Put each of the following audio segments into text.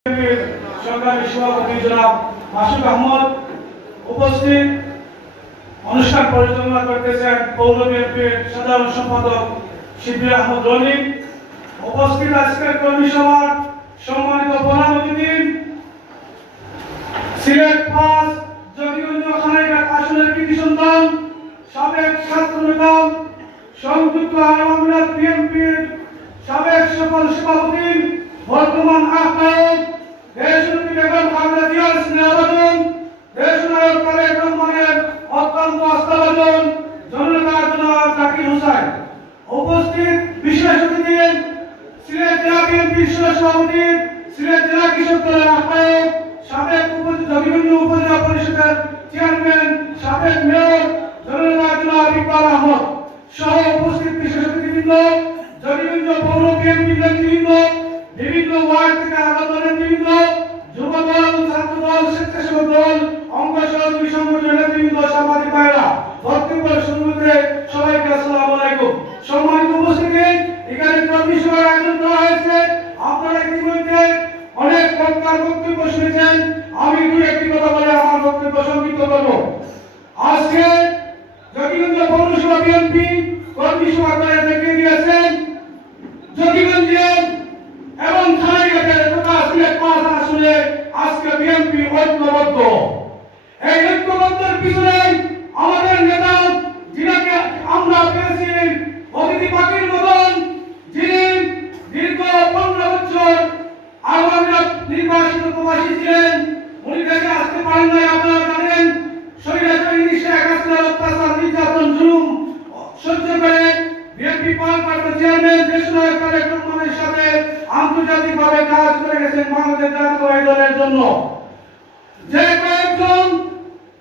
সরকারি সভাপতি জনাব মাসুদ আহমদ উপস্থিত অনুষ্ঠান পরিচালনা করতেছেন পৌর বিএনপির সাধারণ সম্পাদক শিবির আহমদ রনি। উপস্থিত আজকের কর্মী সভার সম্মানিত প্রধান অতিথি সিলেট ৫ জকিগঞ্জ খানাইঘাট আসনের কৃতি সন্তান সাবেক ছাত্র নেতা সংযুক্ত আরব আমিরাত বিএনপির সাবেক সফল সভাপতি বর্তমান আহ্বায়ক দেশনেত্রী বেগম খালেদা জিয়ার স্নেহভাজন দেশনায়ক তারেক রহমানের অত্যন্ত আস্থাভাজন জননেতা জনাব জাকির হোসেন। উপস্থিত বিশেষ অতিথি সিলেট জেলা বিএনপির সভাপতি সিলেট জেলা কৃষক দলের আহ্বায়ক সাবেক জকিগঞ্জ উপজেলা পরিষদের চেয়ারম্যান সাবেক মেয়র জননেতা জনাব ইকবাল আহমদ সহ উপস্থিত বিশেষ অতিথিবৃন্দ, জকিগঞ্জ পৌর বিএনপির নেতৃবৃন্দ, বিভিন্ন ওয়ার্ড থেকে আগত নেতৃবৃন্দ, যুব দল, ছাত্র দল, স্বেচ্ছাসেবক দল, অঙ্গ সহযোগী সংগঠনের নেতৃবৃন্দ, সাংবাদিক ভাইরা, বক্তব্য শুনতে সবাইকে আসসালামু আলাইকুম। সম্মানিত উপস্থিতি, এখানে কর্মী সভার আয়োজন করা হয়েছে। আপনারা ইতিমধ্যে অনেক বক্তার বক্তব্য শুনেছেন। আমি দু একটি কথা বলে আমার বক্তব্য সংক্ষিপ্ত করব। আজকে জকিগঞ্জ পৌরসভা বিএনপি কর্মী সভা করে দেখিয়ে দিয়েছেন জকিগঞ্জে এবং খানাইঘাটের তথা সিলেট ৫ আসনে আজকে বিএনপি ঐক্যবদ্ধ। এই ঐক্যবদ্ধের পিছনে আমাদের নেতা যিনাকে আমরা পেয়েছি অতিথি পাখির মতন, যিনি দীর্ঘ 15 বছর আওয়ামী নির্বাচিত প্রবাসী ছিলেন, উনি দেশে আসতে পারেন নাই। আপনারা জানেন স্বৈরাচারী শেখ হাসিনার অত্যাচার, নির্যাতন, জুলুম সহ্য করে বিএনপি পার্টির চেয়ারম্যান দেশনায়ক তারেক রহমানের সাথে আন্তর্জাতিকভাবে কাজ করে গেছেন বাংলাদেশ জাতীয়তাবাদী দলের জন্য। যে কয়েকজন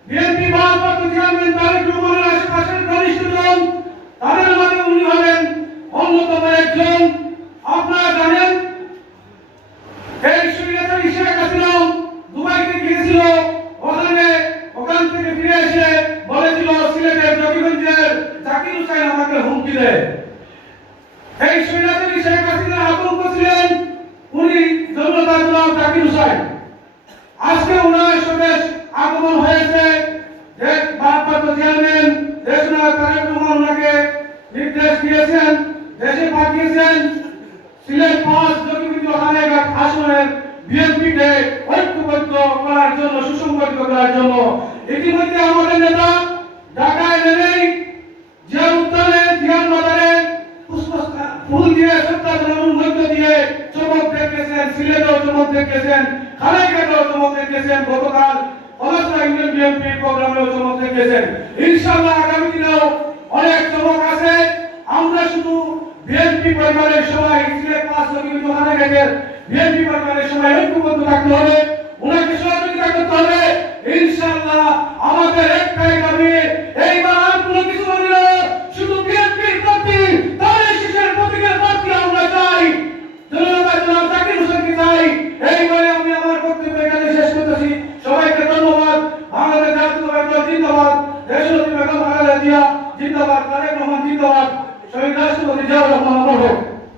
বিএনপি ভারপ্রাপ্ত চেয়ারম্যান তারেক রহমানের আশেপাশের ঘনিষ্ঠজন, তাদের মধ্যে উনি হলেন অন্যতম একজন। আপনারা জানেন এই স্বৈরাচারী শেখ হাসিনা দুবাইতে গিয়েছিল, ওখান থেকে ফিরে এসে বলেছিল সিলেটের জকিগঞ্জের জাকির হোসেন আমাকে হুমকি দেয়। এই স্বৈরাচারী শেখ হাসিনার আতঙ্ক ছিলেন উনি জনতা জনাব জাকির হোসেন। আজকে ওনার স্বদেশ আগমন হয়েছে, ভারপ্রাপ্ত চেয়ারম্যান দেশনায়ক তারেক রহমান ওনাকে নির্দেশ দিয়েছেন, দেশে পাঠিয়েছেন সিলেট ৫ জকিগঞ্জ খানাইঘাট আসনের বিএনপিকে ঐক্যবদ্ধ করার জন্য, সুসংগঠিত করার জন্য। ইতিমধ্যে আমাদের নেতা ঢাকায় নেই যে উদ্যানে জিয়ান বাজারে ফুল দিয়ে শ্রদ্ধা জানানোর মধ্য দিয়ে চমক দেখিয়েছেন, সিলেটেও চমক দেখিয়েছেন, খানাইঘাটেও চমক দেখিয়েছেন, গতকাল কলেজরা ইউনিয়ন বিএনপির প্রোগ্রামেও চমক দেখিয়েছেন। ইনশাআল্লাহ আগামী দিনেও অনেক চমক আছে। আমরা শুধু বিএনপি পরিবারের সবাই সিলেট ৫ জকিগঞ্জ খানাইঘাটের বিএনপি পরিবারের সবাই ঐক্যবদ্ধ থাকতে হবে, ওনাকে সহযোগিতা করতে হবে। ইনশাআল্লাহ আমাদের একটাই